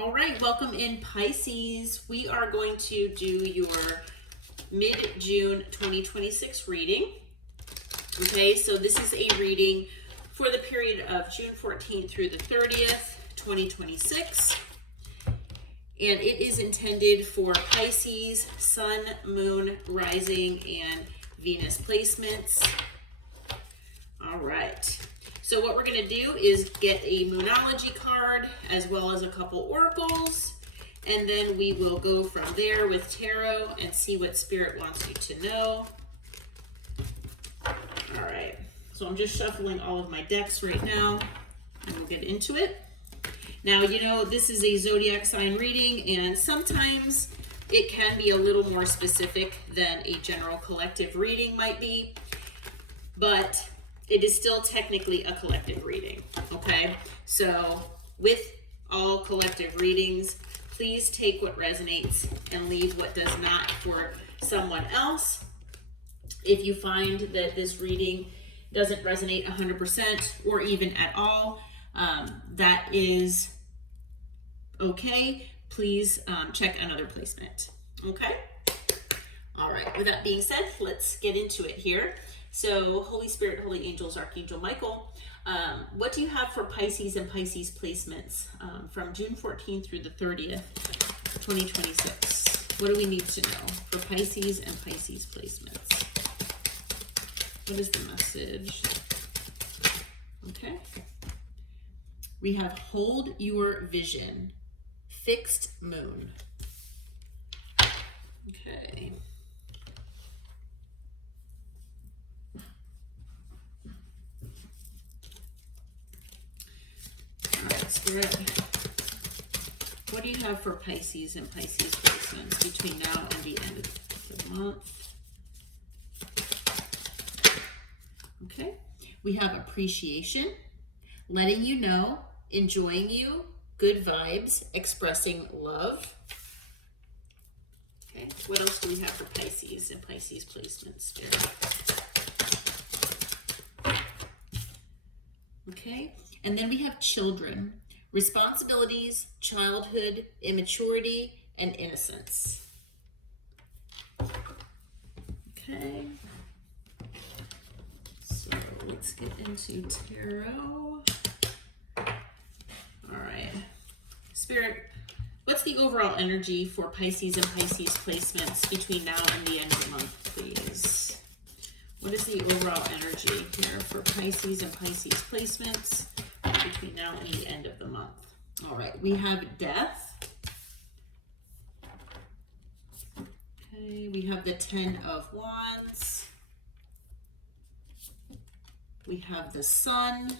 All right, welcome in Pisces. We are going to do your mid-June 2026 reading. Okay, so this is a reading for the period of June 14th through the 30th, 2026. And it is intended for Pisces, Sun, Moon, Rising, and Venus placements. All right. So what we're going to do is get a Moonology card as well as a couple oracles, and then we will go from there with tarot and see what Spirit wants you to know. All right, so I'm just shuffling all of my decks right now, and we'll get into it. Now, you know, this is a zodiac sign reading, and sometimes it can be a little more specific than a general collective reading might be, but it is still technically a collective reading, okay? So with all collective readings, please take what resonates and leave what does not for someone else. If you find that this reading doesn't resonate 100% or even at all, that is okay. Please check another placement, okay? All right, with that being said, let's get into it here. So, Holy Spirit, Holy Angels, Archangel Michael, what do you have for Pisces and Pisces placements from June 14th through the 30th, 2026? What do we need to know for Pisces and Pisces placements? What is the message? Okay. We have hold your vision, fixed moon. Okay. Spirit, what do you have for Pisces and Pisces placements between now and the end of the month? Okay, we have appreciation, letting you know, enjoying you, good vibes, expressing love. Okay, what else do we have for Pisces and Pisces placements, Spirit? Okay, and then we have children, responsibilities, childhood, immaturity, and innocence. Okay, so let's get into tarot. All right, Spirit, what's the overall energy for Pisces and Pisces placements between now and the end of the month, please? What is the overall energy here for Pisces and Pisces placements between now and the end of the month? All right, we have death. Okay, we have the 10 of Wands. We have the Sun.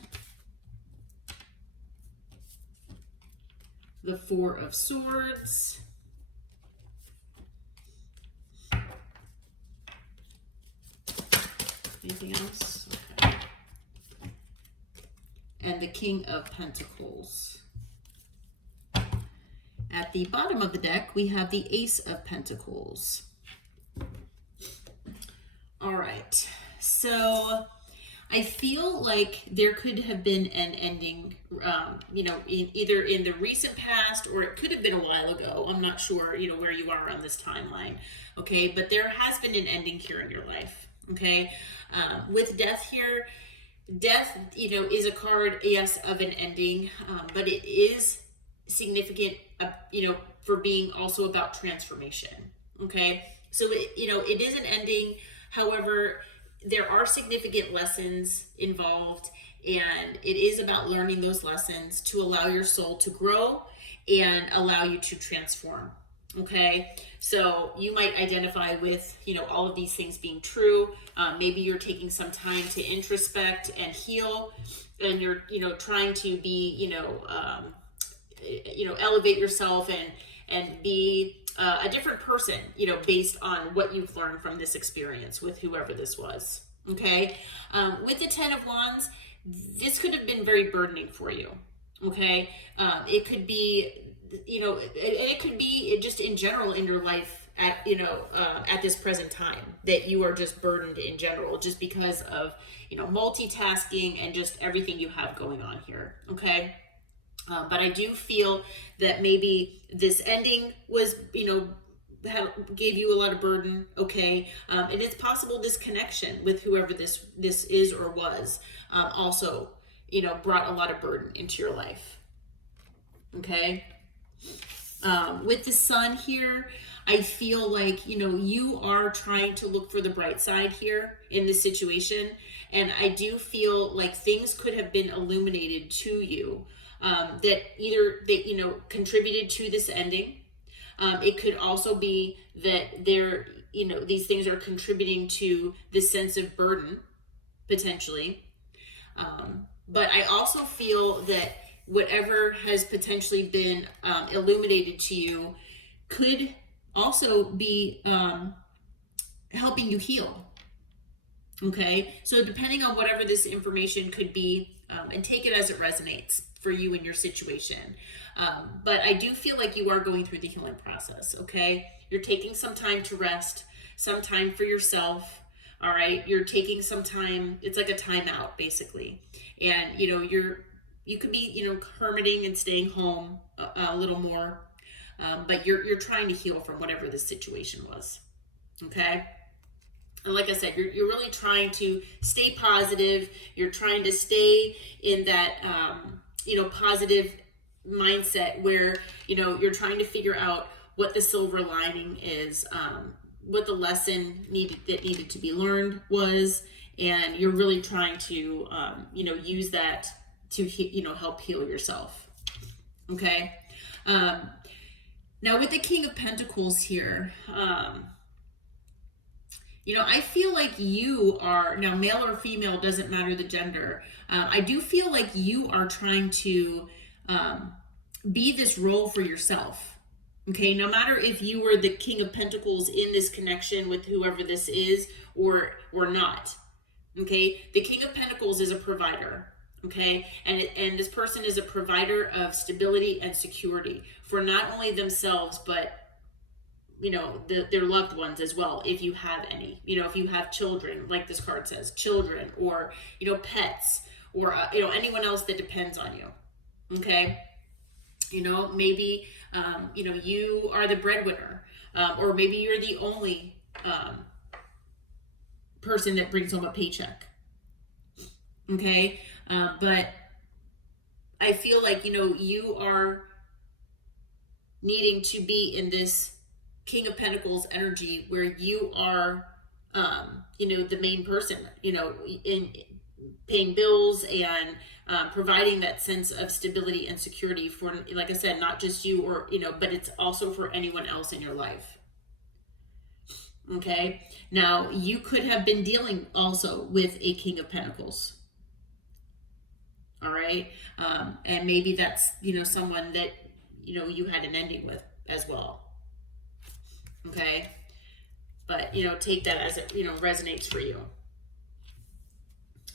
The 4 of Swords. Anything else? Okay. And the King of Pentacles. At the bottom of the deck, we have the Ace of Pentacles. All right. So I feel like there could have been an ending, you know, either in the recent past or it could have been a while ago. I'm not sure, you know, where you are on this timeline. Okay. But there has been an ending here in your life. Okay. With death here, death, you know, is a card, yes, of an ending, but it is significant, you know, for being also about transformation. Okay. So, you know, it is an ending. However, there are significant lessons involved, and it is about learning those lessons to allow your soul to grow and allow you to transform. Okay, so you might identify with, you know, all of these things being true. Maybe you're taking some time to introspect and heal, and you're, you know, trying to be, you know, elevate yourself and be a different person, you know, based on what you've learned from this experience with whoever this was. Okay, with the 10 of Wands, this could have been very burdening for you. Okay, it could be, you know, it could be just in general in your life at, you know, at this present time, that you are just burdened in general, just because of, you know, multitasking and just everything you have going on here. Okay. But I do feel that maybe this ending was, gave you a lot of burden. Okay. And it's possible this connection with whoever this is or was, also, brought a lot of burden into your life. Okay. With the sun here, I feel like, you are trying to look for the bright side here in this situation. And I do feel like things could have been illuminated to you, that either that, contributed to this ending. It could also be that these things are contributing to this sense of burden, potentially. But I also feel that whatever has potentially been illuminated to you could also be helping you heal. Okay, so depending on whatever this information could be, and take it as it resonates for you in your situation. But I do feel like you are going through the healing process. Okay, you're taking some time to rest, some time for yourself. All right, you're taking some time. It's like a timeout, basically, and you could be hermiting and staying home a little more, but you're trying to heal from whatever this situation was. Okay. And like I said, you're really trying to stay positive. You're trying to stay in that, positive mindset where, you're trying to figure out what the silver lining is, what the lesson that needed to be learned was. And you're really trying to, use that to, help heal yourself. Okay. Now with the King of Pentacles here, I feel like you are, now male or female, doesn't matter the gender. I do feel like you are trying to be this role for yourself. Okay, no matter if you were the King of Pentacles in this connection with whoever this is or not. Okay, the King of Pentacles is a provider. Okay, and this person is a provider of stability and security for not only themselves, but their loved ones as well, if you have any, if you have children, like this card says, children, or pets, or anyone else that depends on you. Okay, maybe you are the breadwinner, or maybe you're the only person that brings home a paycheck. Okay, but I feel like you are needing to be in this King of Pentacles energy where you are the main person, in paying bills and providing that sense of stability and security for, like I said, not just you or but it's also for anyone else in your life. Okay, now you could have been dealing also with a King of Pentacles. All right, and maybe that's someone that you had an ending with as well. Okay, but take that as it resonates for you.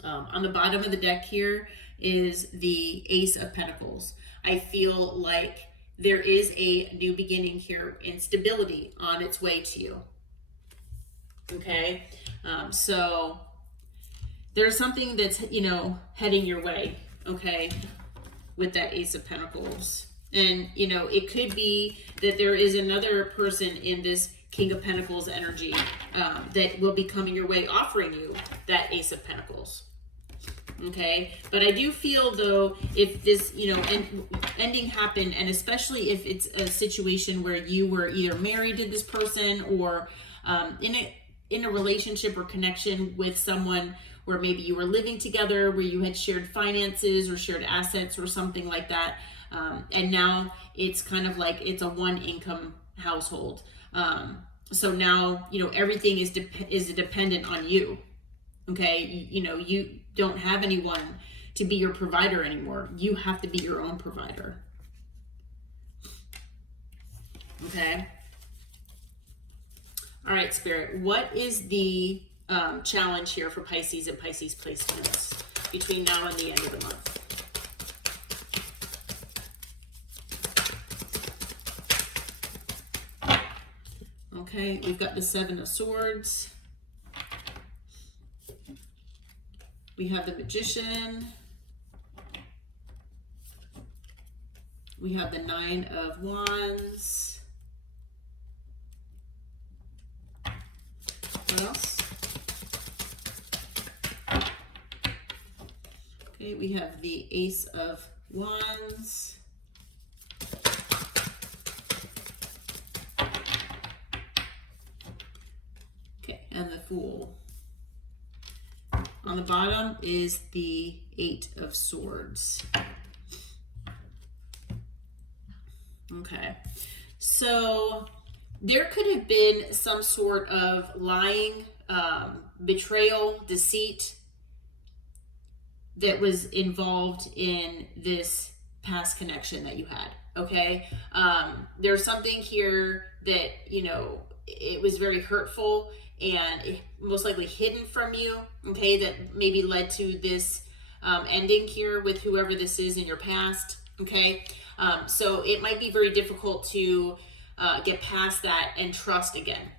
On the bottom of the deck here is the Ace of Pentacles. I feel like there is a new beginning here and stability on its way to you. Okay, so there's something that's heading your way. Okay, with that Ace of Pentacles. And, it could be that there is another person in this King of Pentacles energy that will be coming your way, offering you that Ace of Pentacles. Okay, but I do feel, though, if this, ending happened, and especially if it's a situation where you were either married to this person or in a relationship or connection with someone where maybe you were living together, where you had shared finances or shared assets or something like that. And now it's kind of like it's a one income household. So now, everything is dependent on you. Okay. You don't have anyone to be your provider anymore. You have to be your own provider. Okay. All right, Spirit, what is the challenge here for Pisces and Pisces placements between now and the end of the month? Okay, we've got the Seven of Swords. We have the Magician. We have the Nine of Wands. What else? Okay, we have the Ace of Wands. Okay, and the Fool. On the bottom is the Eight of Swords. Okay, so there could have been some sort of lying, betrayal, deceit that was involved in this past connection that you had, okay? There's something here that, you know, it was very hurtful and most likely hidden from you, okay, that maybe led to this ending here with whoever this is in your past, okay? So it might be very difficult to get past that and trust again,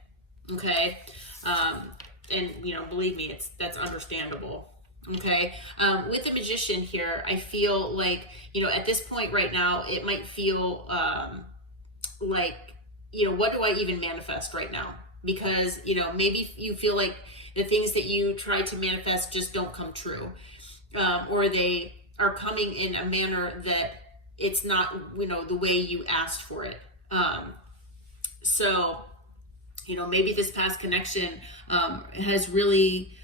okay? And, you know, believe me, that's understandable, okay? With the Magician here, I feel like, you know, at this point right now, it might feel like, you know, what do I even manifest right now? Because, you know, maybe you feel like the things that you try to manifest just don't come true, or they are coming in a manner that it's not, you know, the way you asked for it. So, you know, maybe this past connection has really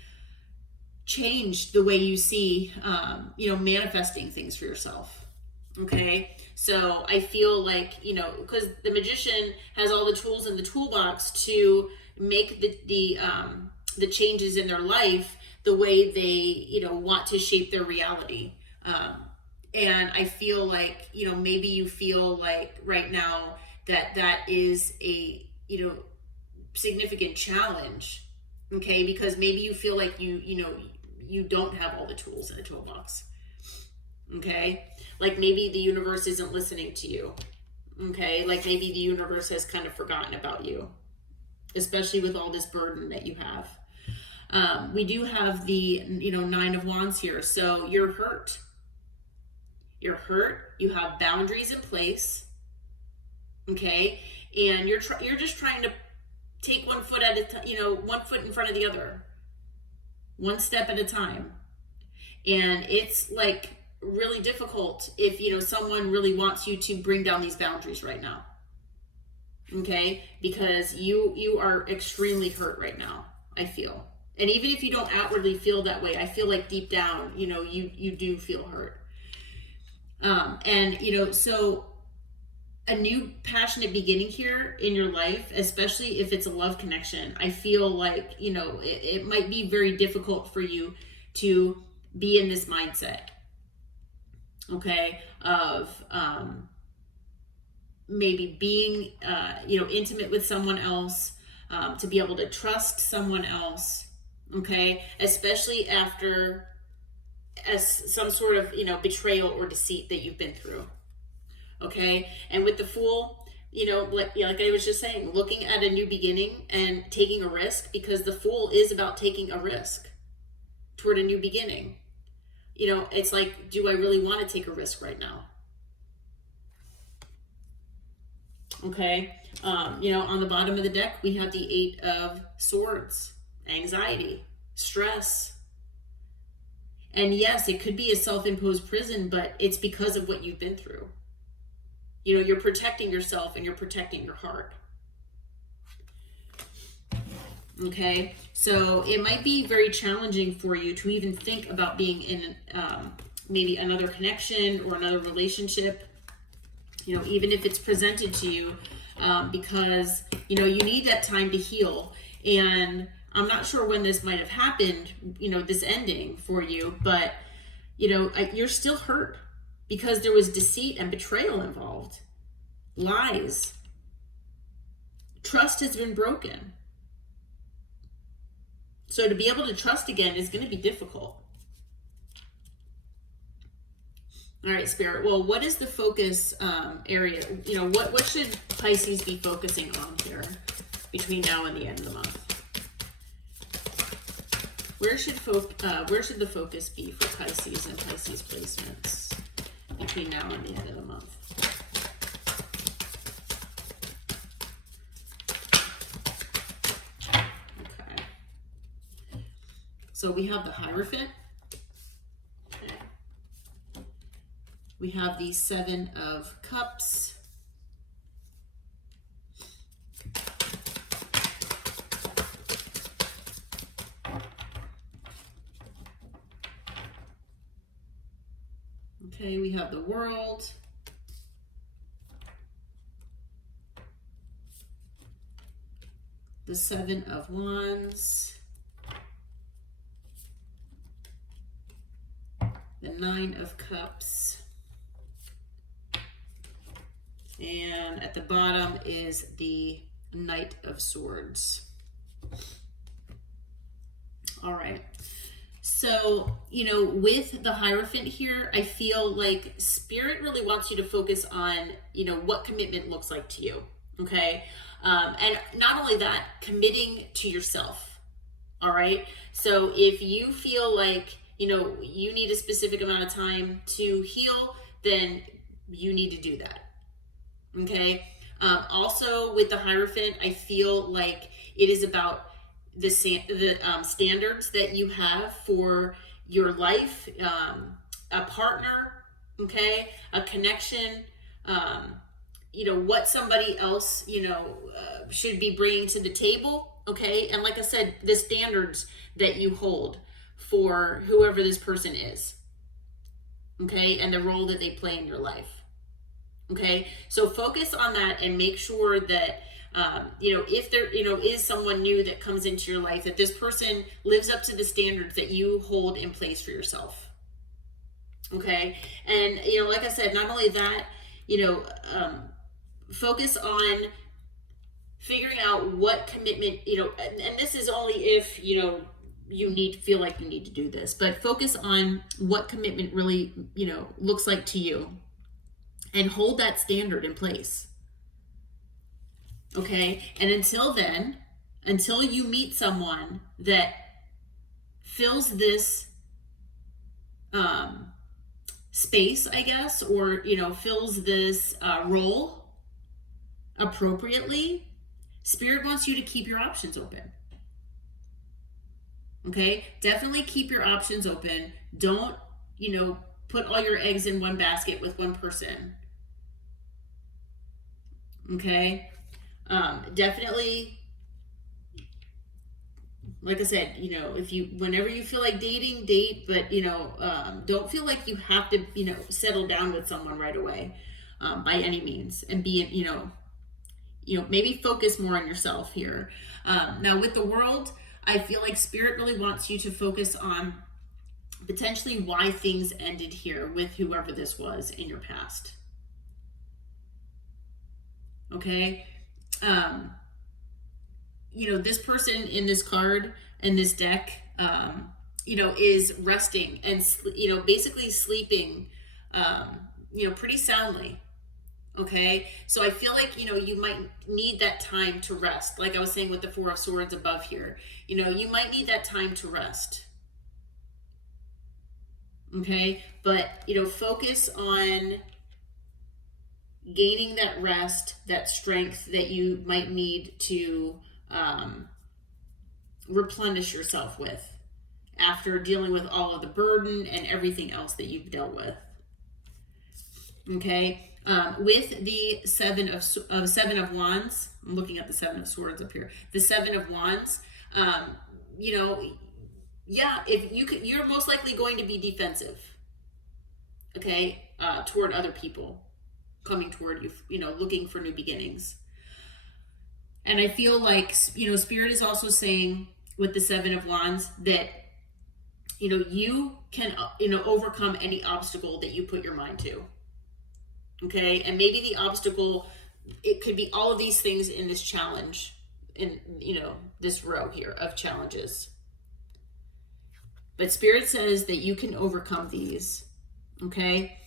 changed the way you see, you know, manifesting things for yourself. Okay, so I feel like, you know, because the Magician has all the tools in the toolbox to make the changes in their life the way they, you know, want to shape their reality. And I feel like, you know, maybe you feel like right now that is a, you know, significant challenge, okay? Because maybe you feel like you know, you don't have all the tools in the toolbox, okay? Like maybe the universe isn't listening to you, okay? Like maybe the universe has kind of forgotten about you, especially with all this burden that you have. We do have the, you know, Nine of Wands here. So you're hurt. You're hurt. You have boundaries in place, okay? And you're just trying to take one foot at a time, you know, one foot in front of the other, one step at a time. And it's like really difficult if, you know, someone really wants you to bring down these boundaries right now, okay? Because you are extremely hurt right now, I feel. And even if you don't outwardly feel that way, I feel like deep down, you know, you do feel hurt. And, you know, so a new passionate beginning here in your life, especially if it's a love connection, I feel like, you know, it might be very difficult for you to be in this mindset, okay, of maybe being, you know, intimate with someone else, to be able to trust someone else, okay, especially after some sort of, you know, betrayal or deceit that you've been through, okay? And with the Fool, you know, like I was just saying, looking at a new beginning and taking a risk, because the Fool is about taking a risk toward a new beginning. You know, it's like, do I really want to take a risk right now? Okay, you know, on the bottom of the deck, we have the Eight of Swords, anxiety, stress. And yes, it could be a self-imposed prison, but it's because of what you've been through. You know, you're protecting yourself and you're protecting your heart. Okay, so it might be very challenging for you to even think about being in maybe another connection or another relationship, you know, even if it's presented to you, because, you know, you need that time to heal. And I'm not sure when this might have happened, you know, this ending for you, but, you know, you're still hurt because there was deceit and betrayal involved, lies. Trust has been broken. So to be able to trust again is going to be difficult. All right, Spirit. Well, what is the focus area? You know, what should Pisces be focusing on here between now and the end of the month? Where should the focus be for Pisces and Pisces placements between now and the end of the month? So we have the Hierophant. Okay. We have the Seven of Cups. Okay, we have the World. The Seven of Wands. The Nine of Cups. And at the bottom is the Knight of Swords. All right. So, you know, with the Hierophant here, I feel like Spirit really wants you to focus on, you know, what commitment looks like to you. Okay. And not only that, committing to yourself. All right. So if you feel like, you know, you need a specific amount of time to heal, then you need to do that. Okay. Also with the Hierophant, I feel like it is about the standards that you have for your life, a partner, okay, a connection, you know, what somebody else, you know, should be bringing to the table, okay? And like I said, the standards that you hold for whoever this person is, okay, and the role that they play in your life. Okay, so focus on that and make sure that, you know, if there, you know, is someone new that comes into your life, that this person lives up to the standards that you hold in place for yourself. Okay, and, you know, like I said, not only that, you know, focus on figuring out what commitment, you know, and this is only if, you know, you feel like you need to do this, but focus on what commitment really, you know, looks like to you. And hold that standard in place. Okay? And until then, until you meet someone that fills this space, I guess, or, you know, fills this role appropriately, Spirit wants you to keep your options open. Okay? Definitely keep your options open. Don't, you know, put all your eggs in one basket with one person. Okay, definitely, like I said, you know, whenever you feel like dating, date, but, you know, don't feel like you have to, you know, settle down with someone right away, by any means, and be, you know, maybe focus more on yourself here. Now with the World, I feel like Spirit really wants you to focus on potentially why things ended here with whoever this was in your past. Okay, you know, this person in this card, in this deck, you know, is resting and, you know, basically sleeping, you know, pretty soundly. Okay, so I feel like, you know, you might need that time to rest. Like I was saying with the Four of Swords above here, you know, you might need that time to rest. Okay, but, you know, focus on gaining that rest, that strength that you might need to replenish yourself with after dealing with all of the burden and everything else that you've dealt with. Okay, with the Seven of Wands, I'm looking at the Seven of Swords up here. The Seven of Wands, you know, yeah, if you're most likely going to be defensive. Okay, toward other people coming toward you, you know, looking for new beginnings. And I feel like, you know, Spirit is also saying with the Seven of Wands that, you know, you can, you know, overcome any obstacle that you put your mind to. Okay, and maybe the obstacle, it could be all of these things in this challenge, in, you know, this row here of challenges. But Spirit says that you can overcome these. Okay,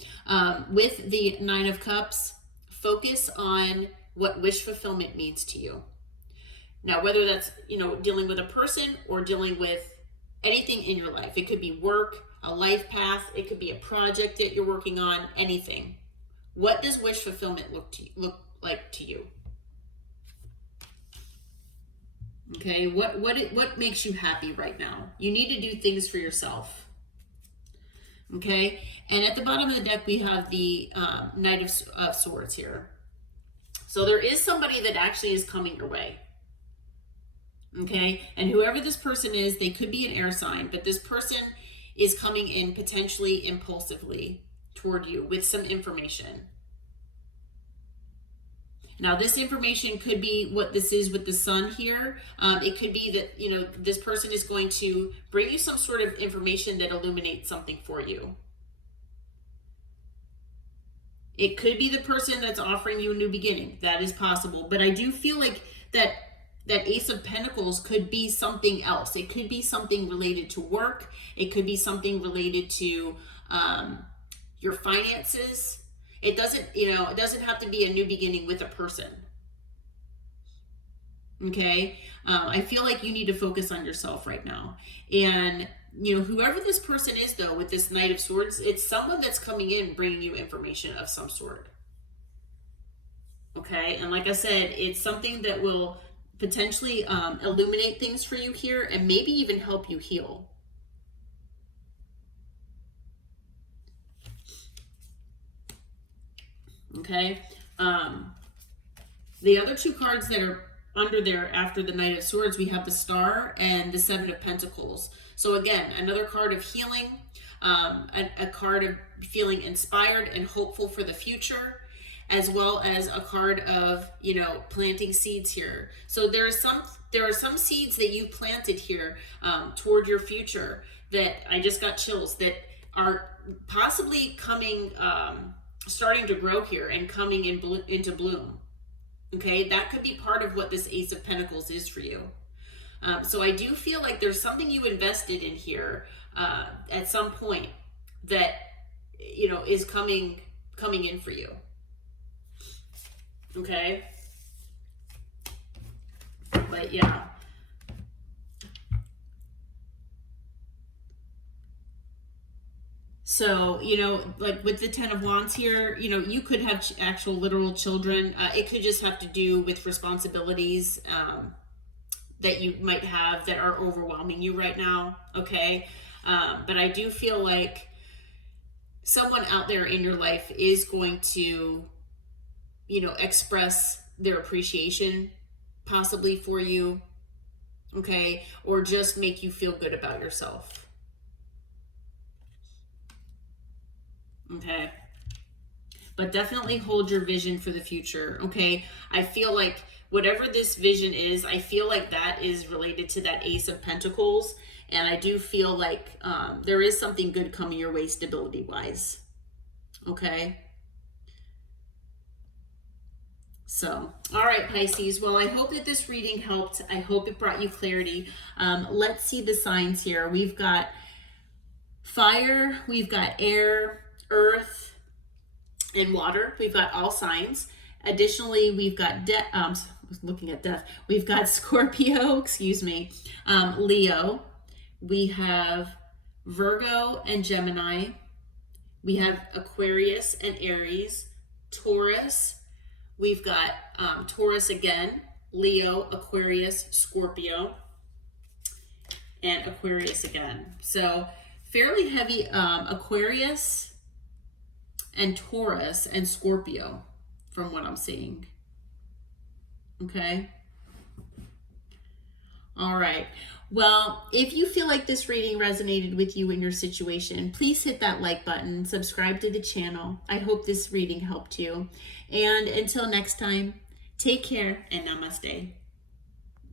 with the Nine of Cups, focus on what wish fulfillment means to you. Now, whether that's, you know, dealing with a person or dealing with anything in your life, it could be work, a life path, it could be a project that you're working on, anything. What does wish fulfillment look like to you? Okay, what makes you happy right now? You need to do things for yourself. Okay, and at the bottom of the deck we have the Knight of Swords here. So there is somebody that actually is coming your way. Okay, and whoever this person is, they could be an air sign, but this person is coming in potentially impulsively toward you with some information. Now, this information could be what this is with the sun here. It could be that, you know, this person is going to bring you some sort of information that illuminates something for you. It could be the person that's offering you a new beginning. That is possible. But I do feel like that Ace of Pentacles could be something else. It could be something related to work. It could be something related to your finances. It doesn't, you know, it doesn't have to be a new beginning with a person. Okay? I feel like you need to focus on yourself right now. And, you know, whoever this person is, though, with this Knight of Swords, it's someone that's coming in bringing you information of some sort. Okay? And like I said, it's something that will potentially illuminate things for you here and maybe even help you heal. Okay, the other two cards that are under there after the Knight of Swords, we have the Star and the Seven of Pentacles. So again, another card of healing, a card of feeling inspired and hopeful for the future, as well as a card of, you know, planting seeds here. So there are some seeds that you've planted here toward your future that I just got chills, that are possibly coming, starting to grow here and coming into bloom. Okay, that could be part of what this Ace of Pentacles is for you. So I do feel like there's something you invested in here at some point that, you know, is coming in for you. Okay, but yeah. So, you know, like with the Ten of Wands here, you know, you could have actual literal children. It could just have to do with responsibilities that you might have that are overwhelming you right now, okay? But I do feel like someone out there in your life is going to, you know, express their appreciation possibly for you, okay? Or just make you feel good about yourself. Okay, but definitely hold your vision for the future. Okay, I feel like whatever this vision is, I feel like that is related to that Ace of Pentacles, and I do feel like there is something good coming your way stability wise. Okay, so all right, Pisces, well, I hope that this reading helped. I hope it brought you clarity. Let's see the signs here. We've got fire, we've got air, earth, and water. We've got all signs. Additionally, we've got looking at death. We've got Scorpio, excuse me, Leo. We have Virgo and Gemini. We have Aquarius and Aries, Taurus. We've got Taurus again, Leo, Aquarius, Scorpio, and Aquarius again. So fairly heavy Aquarius and Taurus and Scorpio from what I'm seeing. Okay. All right. Well, if you feel like this reading resonated with you in your situation, please hit that like button, subscribe to the channel. I hope this reading helped you. And until next time, take care and namaste.